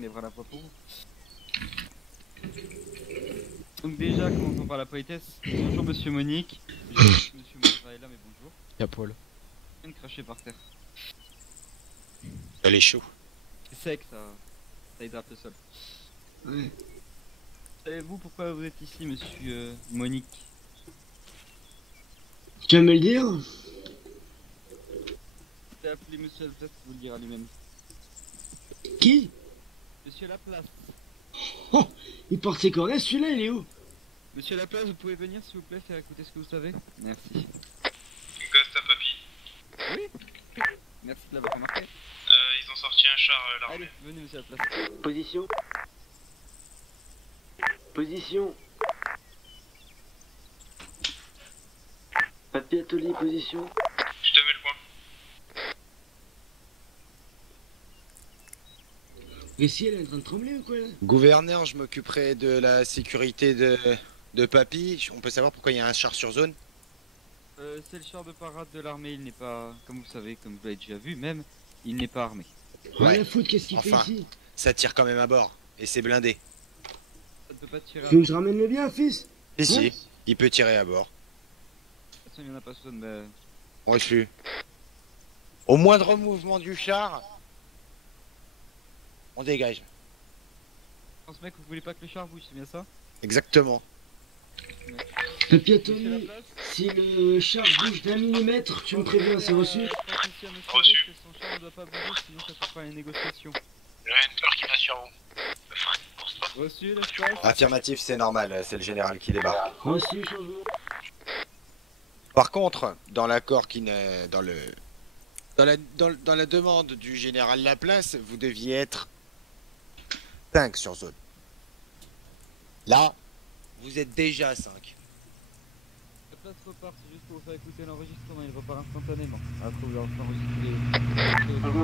lèvera la voix pour vous. Donc déjà, commençons par la politesse. Bonjour monsieur Monique. Je sais que monsieur Mondra est là, mais bonjour. Y'a Paul. Je viens de cracher par terre. Elle est chaud. C'est sec, ça hydrate le sol. Ouais. Savez-vous pourquoi vous êtes ici, monsieur Monique? Tu vas me le dire? J'ai appelé monsieur Laplace pour vous le dire à lui-même. Qui? Monsieur Laplace. Oh, il porte ses cornets, celui-là, il est où? Monsieur Laplace, vous pouvez venir s'il vous plaît faire écouter ce que vous savez? Merci. Ghost à papy. Oui. Merci de l'avoir remarqué. Ils ont sorti un char l'armée. Allez, venez monsieur Laplace. Position. Position. Papier atelier, position. Je te mets le point. Et si elle est en train de trembler ou quoi là? Gouverneur, je m'occuperai de la sécurité de Papy. On peut savoir pourquoi il y a un char sur zone? C'est le char de parade de l'armée, il n'est pas, comme vous savez, comme vous l'avez déjà vu même, il n'est pas armé. Rien à foutre, qu'est-ce qu'il Enfin. fait ici? Ça tire quand même à bord. Et c'est blindé. Ça ne peut pas tirer à Tu veux que je ramène le bien, fils? Si, si, Ouais. il peut tirer à bord. il n'y en a pas sonne, mais... Reçu. Au moindre mouvement du char, on dégage. Je pense mec, vous voulez pas que le char bouge, c'est bien ça? Exactement. Papier Monsieur atelier, Laplace. si le char bouge d'un millimètre, tu me préviens, c'est reçu? Reçu. Que son char ne doit pas bouger, sinon ça fera pas les négociations. J'ai une peur qui vient sur vous. Enfin, pense pas. Reçu, l'espace. Affirmatif, c'est normal, c'est le général qui débarque. Reçu, changement. Par contre, dans l'accord qui n'est dans le dans la demande du général Laplace, vous deviez être 5 sur zone. Là, vous êtes déjà 5. La place repart, c'est juste pour vous faire écouter l'enregistrement, il repart instantanément. Après vous leur enregistrer.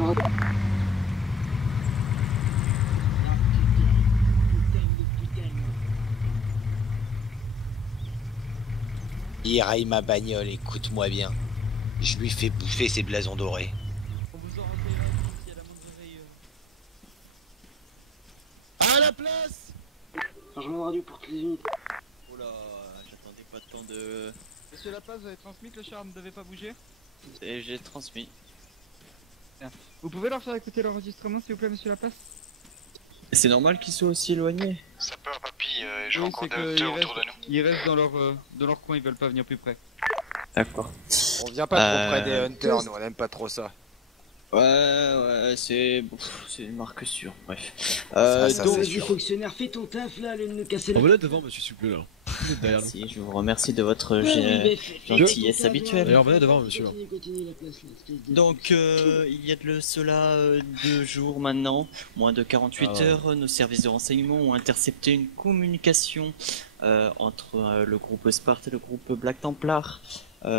Il raille ma bagnole, écoute-moi bien. Je lui fais bouffer ses blasons dorés. On vous en recueillera ici à la moindre veille. À la place! Changement de radio pour toutes les unités. Oh là, j'attendais pas tant de... Monsieur Laplace, vous avez transmis que le char ne devait pas bouger? Et j'ai transmis. Vous pouvez leur faire écouter l'enregistrement s'il vous plaît, monsieur Laplace? C'est normal qu'ils soient aussi éloignés. Ça peur, papy, j'ai Oui, encore c'est deux qu'ils autour de nous. ils restent dans leur coin, ils veulent pas venir plus près. D'accord. On vient pas trop près des hunters, nous on aime pas trop ça. Ouais, c'est une marque sûre, bref. Ça, Donc, c'est Vas-y, sûr. fonctionnaire, fais ton taf là, allez nous casser la... On va là devant, monsieur, s'il vous plaît, là. Vous êtes derrière nous. merci, je vous remercie de votre ton gentillesse taf, là. habituelle. D'ailleurs, venez devant, monsieur. Continue la place là. espèce de- Donc, il y a de cela 2 jours maintenant, moins de 48 heures, nos services de renseignement ont intercepté une communication entre le groupe Sparte et le groupe Black Templar. Donc,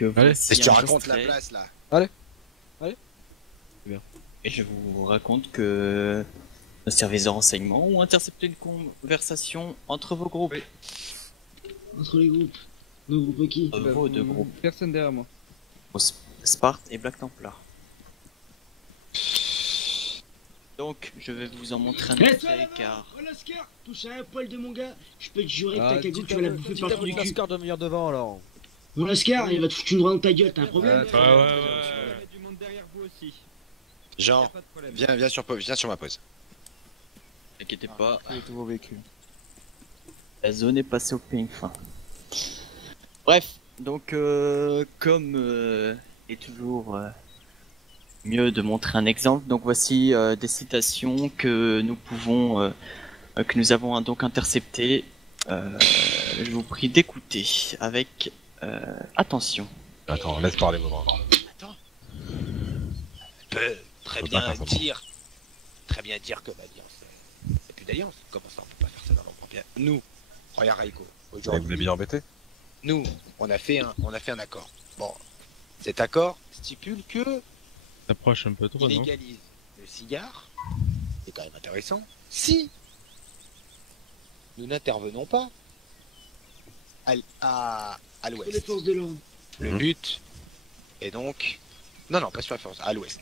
Allez. voici Est-ce que tu un racontes la extrait. place là? Et je vous raconte que nos services de renseignement ont intercepté une conversation entre vos groupes. Oui. Entre les groupes. Nos groupes qui? Vos deux groupes, Personne derrière moi. Sparte et Black Templar. Donc, je vais vous en montrer un Eh, toi extrait là-bas, car... oh Lascar, touche à un poil de mon gars, je peux te jurer que Ah, ta cagoule tu vas la bouffer par le trou du cul. de venir devant, alors. Mon Lascar, il va te foutre une droite dans ta gueule, t'as un problème? Il y a du monde derrière vous aussi. Y a Jean, pas de problème. viens sur ma pause. N'inquiétez pas, Tous vos véhicules. la zone est passée au ping fin. Bref, donc comme est toujours mieux de montrer un exemple, donc voici des citations que nous pouvons, que nous avons donc interceptées. Je vous prie d'écouter avec attention. Attends, laisse parler mon grand. Attends. Peut très Faut bien pas faire ça, dire que l'alliance. Il n'y a plus d'alliance. Comment ça, on peut pas faire ça dans l'ombre bien? Nous, regarde Raiko, Vous aujourd'hui, voulez bien embêter? nous, on a fait un accord. Bon, cet accord stipule que T'approches un peu trop, il non? légalise le cigare. C'est quand même intéressant. Si nous n'intervenons pas à Pour les l'ouest. forces de l'ordre. Le but est donc... Non, pas sur la force, à l'ouest.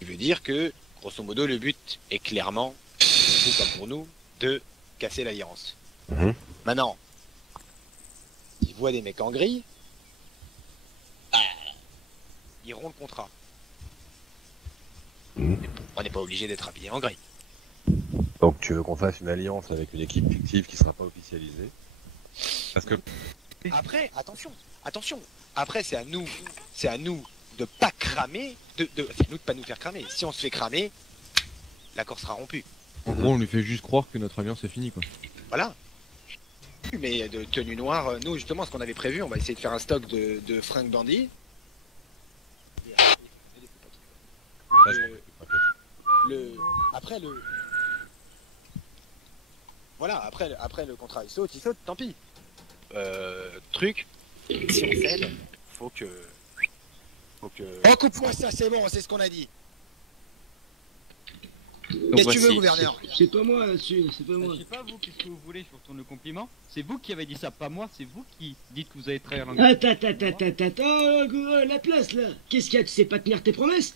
Ce qui veut dire que, grosso modo, le but est clairement, pour vous comme pour nous, de casser l'alliance. Mhm. Maintenant, ils voient des mecs en gris, ils rompt le contrat. Mhm. On n'est pas obligé d'être habillé en gris. Donc tu veux qu'on fasse une alliance avec une équipe fictive qui sera pas officialisée? Parce que Après, attention. Après, c'est à nous de pas cramer, c'est à nous de pas nous faire cramer. Si on se fait cramer, l'accord sera rompu. En gros, on lui fait juste croire que notre alliance est finie, quoi. Voilà. Mais de tenue noire, nous justement, ce qu'on avait prévu, on va essayer de faire un stock de fringues bandits. là, je Après le. Voilà, après le contrat il saute, tant pis. Truc, si on cède, faut que. Recoupe-moi ça, c'est bon, c'est ce qu'on a dit. Donc Qu'est-ce que tu veux, voici. gouverneur? C'est pas moi là-dessus, c'est pas Bah, moi. je sais pas vous, qu'est-ce que vous voulez, je vous retourne le compliment. C'est vous qui avez dit ça, pas moi, c'est vous qui dites que vous allez trahir l'Angleterre. La place là. Qu'est-ce qu'il y a? Tu sais pas tenir tes promesses?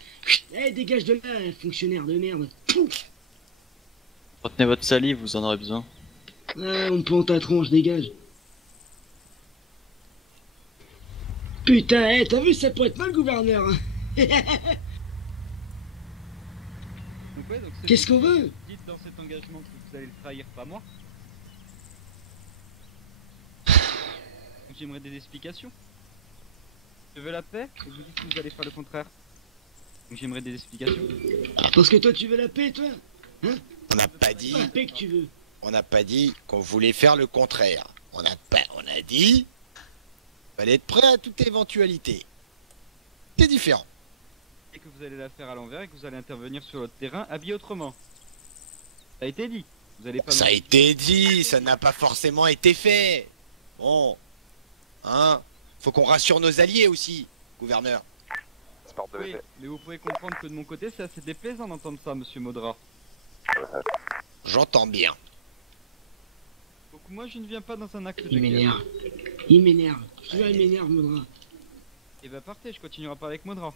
Eh, dégage de là, fonctionnaire de merde. Pouf. Retenez votre salive, vous en aurez besoin. Ah, on pend ta tronche, dégage. Putain, t'as vu, ça pourrait être mal, gouverneur. Hein. Donc ouais, donc c'est Qu'est-ce vous qu'on veut? qui dites dans cet engagement que vous allez le trahir, pas moi. Donc j'aimerais des explications. Je veux la paix, et vous dites que vous allez faire le contraire. Donc j'aimerais des explications. Parce que toi, tu veux la paix, toi? On n'a pas dit, La paix que tu veux. on n'a pas dit qu'on voulait faire le contraire. On a dit, fallait être prêt à toute éventualité. C'est différent. Et que vous allez la faire à l'envers et que vous allez intervenir sur votre terrain habillé autrement. Ça a été dit. Vous allez pas Ça a été dit, ça n'a pas forcément été fait. Bon, hein, faut qu'on rassure nos alliés aussi, gouverneur. Oui, mais vous pouvez comprendre que de mon côté, c'est assez déplaisant d'entendre ça, monsieur Maudra. J'entends bien. Donc moi, je ne viens pas dans un acte de Il guerre. m'énerve. Il m'énerve. Je te jure, il m'énerve, Modra. Et bah partez, je continuerai à parler avec Maudra.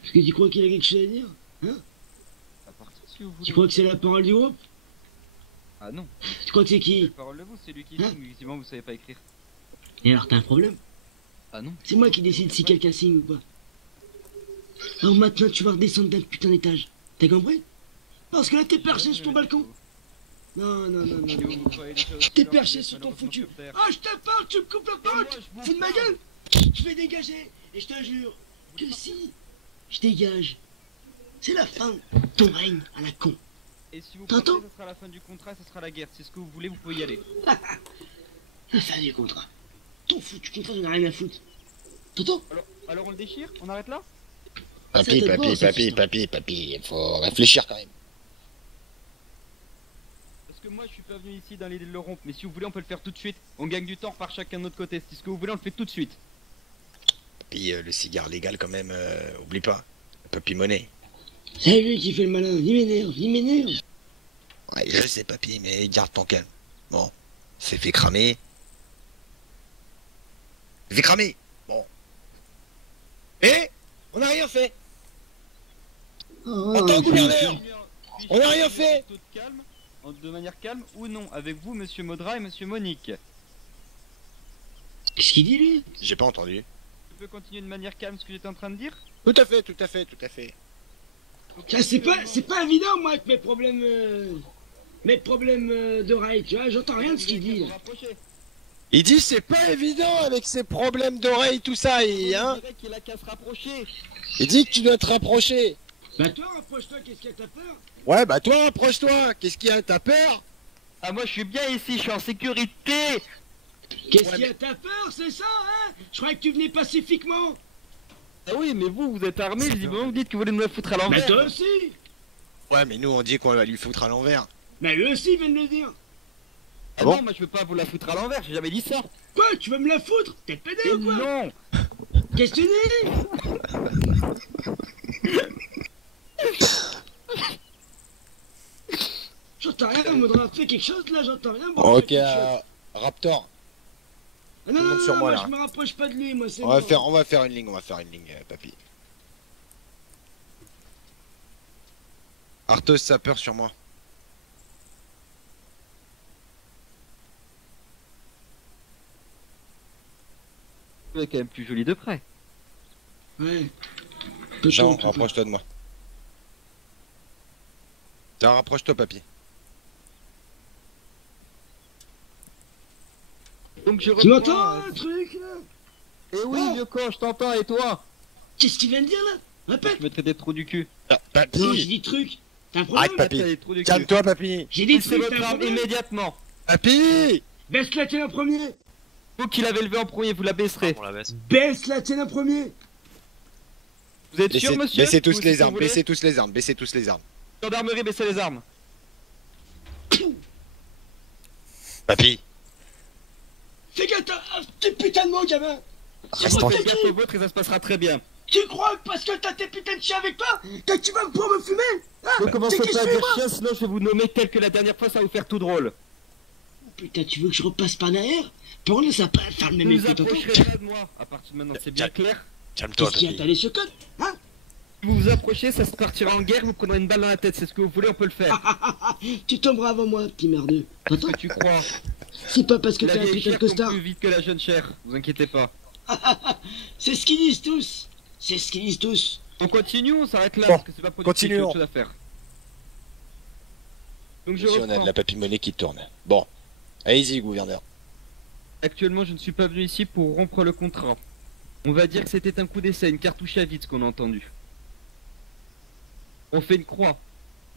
Parce que tu crois qu'il a quelque chose à dire? À partir si vous voulez. Tu crois que c'est la parole du groupe? Ah non, Tu crois que c'est c'est qui? la parole de vous, c'est lui qui dit, Hein mais visiblement vous savez pas écrire. Et alors, t'as un problème? Ah non. C'est moi qui décide si quelqu'un signe ou pas. Alors maintenant, tu vas redescendre d'un putain d'étage. T'as compris? Parce que là, t'es perché sur ton balcon. Non, non, non, non, non. T'es perché sur ton foutu. Ah, je te parle, tu me coupes la parole. Fous de ma gueule. Je vais dégager. Et je te jure que si je dégage, c'est la fin de ton règne à la con. Et si vous T'entends? pensez que ce sera la fin du contrat, ce sera la guerre. C'est ce que vous voulez, vous pouvez y aller. La fin du contrat. Ton foutu contrat, j'en ai rien à foutre. T'entends? Alors on le déchire? On arrête là? Papy, Ça te papy, va, ça, papy, c'est ça. papy, il faut réfléchir quand même. Parce que moi je suis pas venu ici dans l'idée de le rompre, mais si vous voulez on peut le faire tout de suite. On gagne du temps par chacun de notre côté. Si ce que vous voulez on le fait tout de suite. Puis le cigare légal quand même, oublie pas. Papy monnaie. C'est lui qui fait le malin. Il m'énerve, il m'énerve. Ouais, je sais papy, mais garde ton calme. Bon, c'est fait cramer. C'est fait cramer. Bon. Et on n'a rien fait. Oh, En tant que c'est- gouverneur. Puis-je On n'a rien continuer fait. en toute calme, de manière calme ou non, avec vous monsieur Maudra et monsieur Monique. Qu'est-ce qu'il dit, lui? J'ai pas entendu. Je peux continuer de manière calme ce que j'étais en train de dire? Tout à fait, tout à fait, tout à fait. Ça, c'est pas évident, moi, avec mes problèmes d'oreille, tu vois, j'entends rien de ce qu'il dit, là. Il dit c'est pas évident avec ses problèmes d'oreille, tout ça, et, hein. qu'il a qu'à se rapprocher. Il dit que tu dois te rapprocher. Bah toi, rapproche-toi, qu'est-ce qu'il y a, t'as peur? Ouais, bah toi, rapproche-toi. Qu'est-ce qu'il y a, t'as peur? Ah moi je suis bien ici, je suis en sécurité. Qu'est-ce Ouais, qu'il y a, t'as peur, c'est ça, hein? Je croyais que tu venais pacifiquement. Ah oui mais vous êtes armés, visiblement vous dites que vous voulez nous la foutre à Bah l'envers. toi aussi. Ouais, mais nous, on dit qu'on va lui foutre à l'envers. Bah lui aussi, il vient de le dire. Ah bon non moi je veux pas vous la foutre à l'envers, j'ai jamais dit ça. Quoi, tu veux me la foutre? T'es pédé ou quoi? Non. Qu'est-ce que tu dis? J'entends rien, Modra, fais quelque chose, là, j'entends rien. Bon, fais Ok, quelque chose. Raptor, Ah non, non, monte non, sur non, moi, moi, là. je me rapproche pas de lui, moi, c'est on va bon. faire une ligne, papy. Arthos sapeur sur moi. C'est quand même plus joli de près. Ouais. Jean, Peut-être, rapproche-toi de moi. Jean, rapproche-toi, papy. Donc je Tu reprends. m'entends, un truc, là? Eh oui, Ah. vieux con, je t'entends, et toi? Qu'est-ce qu'il vient de dire, là? Répète. Je mettrais des trous du cul. Non, j'ai Papy. dit truc. T'as un Arrête, problème? papy. T'as des trous du cul. Calme-toi, papy. J'ai dit Baissez truc, votre t'as un arme problème? immédiatement. Papy. Baisse la tienne en premier. Vous qui l'avez levé en premier, vous la baisserez. On la baisse. Baisse la tienne en premier. Vous êtes sûr, monsieur? Baissez tous Vous, les si vous armes, voulez baissez tous les armes, baissez tous les armes. Gendarmerie, baissez les armes. Papy. Fais gaffe, t'es putain de mots, gamin. Reste Faites tranquille. gaffe au vôtre et ça se passera très bien. Tu crois que parce que t'as tes putains de chiens avec toi, que tu vas pouvoir me fumer? Hein? Ne commencez C'est qui pas à je suis, dire moi? chien, sinon je vais vous nommer tel que la dernière fois, ça va vous faire tout drôle. Putain, tu veux que je repasse par derrière? Pour là, ça va pas faire le même Ne vous effet, tonton. approcherez pas de moi. À partir de maintenant, c'est bien clair. Calme-toi, Qu'est-ce qu'il y a, t'as papy. les chocottes? Hein? Si vous vous approchez, ça se partira en guerre, vous prendrez une balle dans la tête. C'est ce que vous voulez, on peut le faire. Tu tomberas avant moi, petit merdeux. Qu'est-ce Attends, que tu crois? c'est pas parce que La t'as un vieille putain de chair tombe costard. plus vite que la jeune chair. Vous inquiétez pas. C'est ce qu'ils disent tous. C'est ce qu'ils disent tous. On continue ou on s'arrête là? Bon, Parce que c'est pas productif, j'ai continuons. autre chose à faire. Donc je Ici, on a reprends. de la papy-monnaie qui tourne. Bon. Allez-y, gouverneur. Actuellement, je ne suis pas venu ici pour rompre le contrat. On va dire que c'était un coup d'essai, une cartouche à vide, ce qu'on a entendu. On fait une croix.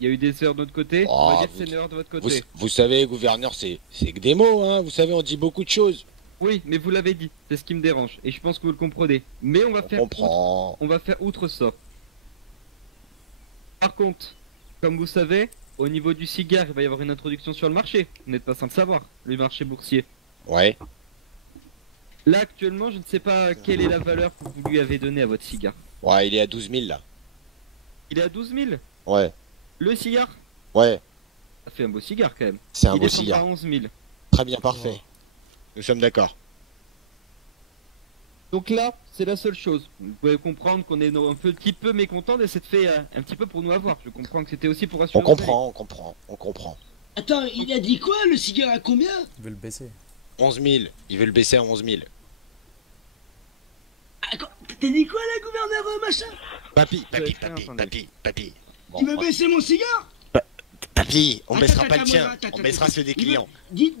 Il y a eu des erreurs de notre côté, on va Oh, dire que c'est une erreur de votre Vous, côté. vous savez, gouverneur, c'est que des mots, hein. Vous savez, on dit beaucoup de choses. Oui, mais vous l'avez dit, c'est ce qui me dérange, et je pense que vous le comprenez. Mais on va On faire outre, comprend. on va faire outre ça. Par contre, comme vous savez, au niveau du cigare, il va y avoir une introduction sur le marché. Vous n'êtes pas sans le savoir, le marché boursier. Ouais. Là, actuellement, je ne sais pas quelle est la valeur que vous lui avez donnée à votre cigare. Ouais, il est à 12 000 là. Il est à 12 000. Ouais. Le cigare, Ouais. ça fait un beau cigare quand même. C'est un Il beau descendra cigare. à 11 000. Très bien, parfait. Nous sommes d'accord. Donc là, c'est la seule chose. Vous pouvez comprendre qu'on est un petit peu mécontent de cette fait un petit peu pour nous avoir. Je comprends que c'était aussi pour assurer. On comprend, on comprend, on comprend. Attends, il a dit quoi? Le cigare à combien? Il veut le baisser. 11 000. Il veut le baisser à 11 000. Ah, t'as dit quoi, là, gouverneur machin? Papy, Vous avez papy, rien papy, entendu. papy, papy. Bon, Tu veux baisser mon cigare? papy, on Attends, baissera pas le attends, tien. attends, On baissera attends. ceux des Il veut- clients. Dis,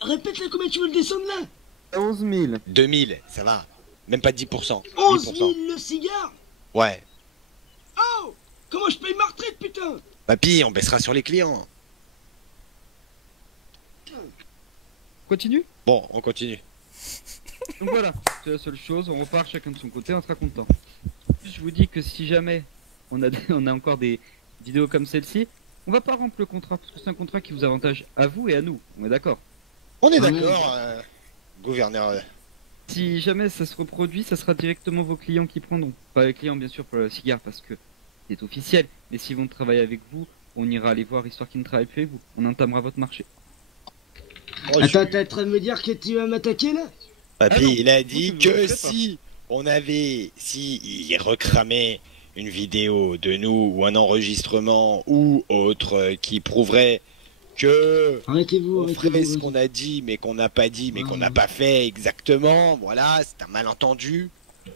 répète-le, combien tu veux le descendre, là? À 11 000. 2 000, ça va. Même pas 10%. 11 10%. 000 le cigare? Ouais. Oh! Comment je paye ma retraite, putain? Papy, on baissera sur les clients. Continue. Bon, on continue. Donc voilà, c'est la seule chose. On repart chacun de son côté, on sera content. Je vous dis que si jamais on a encore des vidéos comme celle-ci, on va pas rompre le contrat parce que c'est un contrat qui vous avantage à vous et à nous. On est d'accord. On est Ah d'accord, gouverneur. Si jamais ça se reproduit, ça sera directement vos clients qui prendront. Pas les clients bien sûr pour le cigare parce que c'est officiel. Mais s'ils vont travailler avec vous, on ira les voir histoire qu'ils ne travaillent plus avec vous. On entamera votre marché. Oh, Attends, t'es en train de me dire que tu vas m'attaquer, là? Papy, Ah non, il a vous, dit vous que le faites pas. si on avait, si il recramait une vidéo de nous ou un enregistrement ou autre qui prouverait que Arrêtez-vous, on ferait ce arrêtez-vous. qu'on a dit mais qu'on n'a pas dit mais qu'on n'a Ah. pas fait exactement, voilà, c'est un malentendu.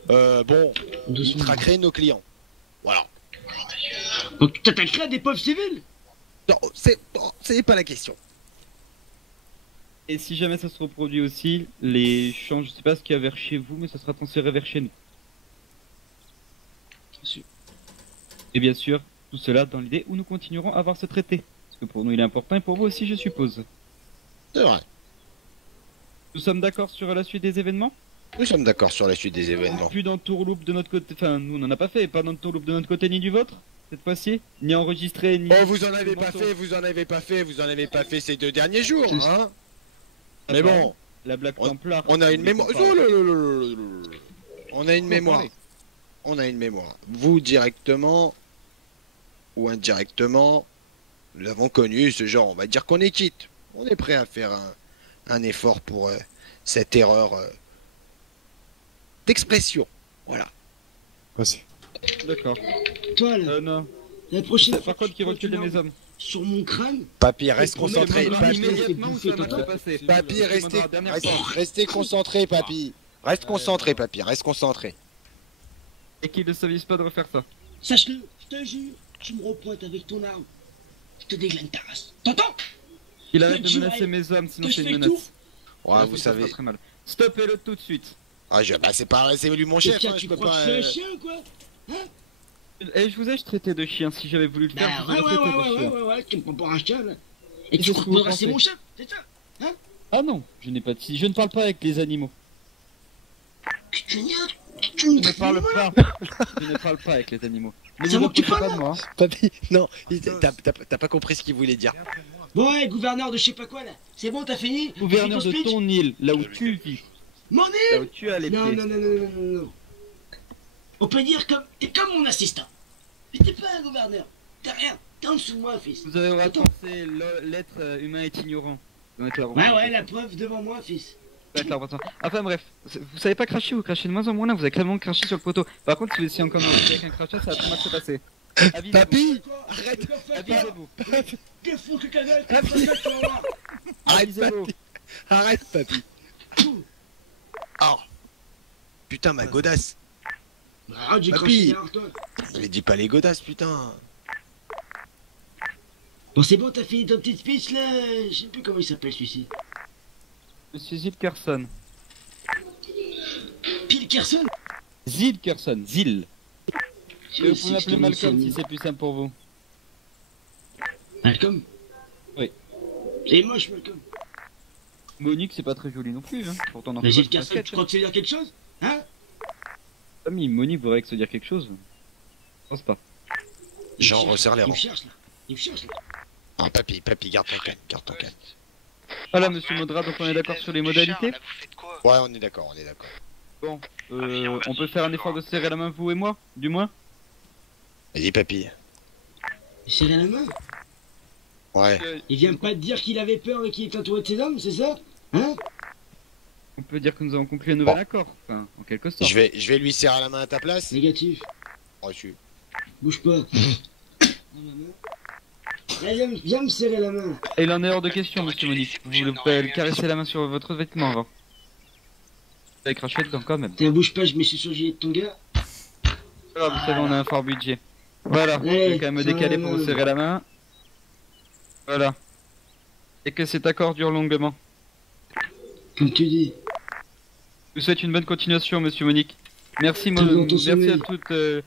Bon, il Doucement. traquerait nos clients. Voilà. Donc tu t'attaquerais à des pauvres civils? Non, c'est pas la question. Et si jamais ça se reproduit aussi, les champs, je sais pas ce qu'il y a vers chez vous, mais ça sera transféré vers chez nous. Et bien sûr, tout cela dans l'idée où nous continuerons à avoir ce traité. Parce que pour nous il est important et pour vous aussi je suppose. C'est vrai. Nous sommes d'accord sur la suite des événements? Nous sommes d'accord sur la suite des événements. Plus d'entourloupe de notre côté, enfin nous on n'en a pas fait, pas d'entourloupe de notre côté ni du vôtre, cette fois-ci, ni enregistré, ni... Oh, vous en avez pas fait, vous en avez pas fait, vous en avez pas fait ces 2 derniers jours, hein. Ah, Mais bah, bon, la Black Templar. on a une mémoire. On parle. Oh là là là là là là. On a une mémoire. On a une mémoire. Vous directement ou indirectement, nous avons connu ce genre. On va dire qu'on est quitte. On est prêt à faire un effort pour cette erreur d'expression. Voilà. Vas-y. D'accord. Toi, là. Non. La prochaine fois Par contre, qui recule de mes hommes. sur mon crâne, Papy, reste Promets, concentré. promets, Papy, Immédiatement, bouffer, ça va tonton. se passer. papy, restez, Dernière restez, fois. restez concentré, papy. Reste concentré, papy, reste concentré. Et qu'il ne s'avise pas de refaire ça. sache-le, je te jure, tu me repointes avec ton arme. Je te déglingue ta race. T'entends? Il arrête de Tu menacer vas- mes hommes, sinon que c'est je une fais menace. Ouais, Là, vous ça savez. fera très mal. Stoppez-le tout de suite. Ah, bah, c'est lui mon chef, hein, Tu je peux crois pas. que je suis un chien, quoi? Et je vous ai traité de chien, si j'avais voulu le faire, Bah je ouais, vous ouais, aurais ouais, traité de ouais, chien. ouais, ouais, tu me prends pour un chien, là. Et tu Qu'est-ce crois que vous que c'est pensez mon chien, c'est ça? Ah non, je n'ai pas de... Je ne parle pas avec les animaux. Tu Je ne parle pas. Je ne parle pas avec les animaux. Ne C'est vous moi qui reprochez parle, pas de moi. Hein. Papy, non, t'as pas compris ce qu'il voulait dire. Bon, ouais, gouverneur de je sais pas quoi, là. C'est bon, t'as fini? Gouverneur T'as de fini ton speech? ton île, là où tu vis, Mon là île? où tu as les Non, pieds. non, non, non, non, non, non. On peut dire comme... T'es comme mon assistant. Mais t'es pas un gouverneur. T'es rien. T'es en dessous de moi, fils. Vous avez Attends. pensé l'être humain est ignorant. Ça va être la Ouais, reproche. ouais, la preuve devant moi, fils. Ça va être la reproche. Enfin bref, vous savez pas cracher, vous crachez de moins en moins là, vous avez clairement craché sur le poteau. Par contre, si vous essayez encore avec un crachat, ça va très mal se passer. Avisez-vous. Papy, Arrête. Avisez-vous. Qu'est-ce que tu cagales comme ça, tu vas voir. arrête, Avisez-vous. papy. Arrête, papy. Oh. Putain, ma godasse. Arrête, j'ai Papy. craché derrière toi. Mais dis pas les godasses, putain. Bon, c'est bon, t'as fini ton petit speech, là. Je sais plus comment il s'appelle, celui-ci. Monsieur Zilkerson. Pile Kerson. Zilkerson, Zil. Je Vous sais pouvez que m'appeler je te Malcolm mentionne. si c'est plus simple pour vous. Malcolm? Oui. C'est moche, Malcolm. Monique, c'est pas très joli non plus, hein. Pourtant, on en Mais fait Gilles pas de Kerson, basket, tu crois que tu veux dire quelque chose? Hein? Ami, Monique voudrait que se dire quelque chose. Je pense pas. J'en resserre les Il me rangs. cherche, là. Il me cherche, là. Ah, papy, garde ton calme, garde ton calme. Voilà, monsieur Modra, donc on est d'accord sur les modalités. Là, vous faites quoi? Ouais, on est d'accord, on est d'accord. Bon, on peut faire un effort de serrer la main, vous et moi, du moins. Vas-y, papy. Il serrait la main. Ouais. Il vient pas de dire qu'il avait peur et qu'il est entouré de ses hommes, c'est ça? Hein? On peut dire que nous avons conclu un nouvel Bon. accord, enfin, en quelque sorte. Je vais lui serrer la main à ta place. Négatif. Reçu. Bouge pas. Allez, viens me serrer la main. Et il en est hors de question, monsieur Monique. Vous voulez pas caresser la main sur votre vêtement avant. Vous avez craché dedans quand même. Tiens, bouge pas, je me suis sur le gilet de ton gars. Ah, vous savez, on a un fort budget. Voilà, je Allez, vais quand même me serre décaler la pour main. vous serrer la main. Voilà. Et que cet accord dure longuement. Comme tu dis. Je vous souhaite une bonne continuation, monsieur Monique. Merci, Tout dans ton merci à sommeil. toutes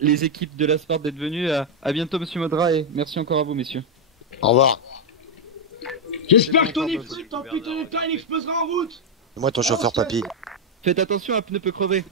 les équipes de la Sparte d'être venues. À bientôt, monsieur Modra, et merci encore à vous, messieurs. Au revoir. J'espère que ton putain de pain il explosera en route. Moi, ton chauffeur, papy. Faites attention, un pneu peut crever.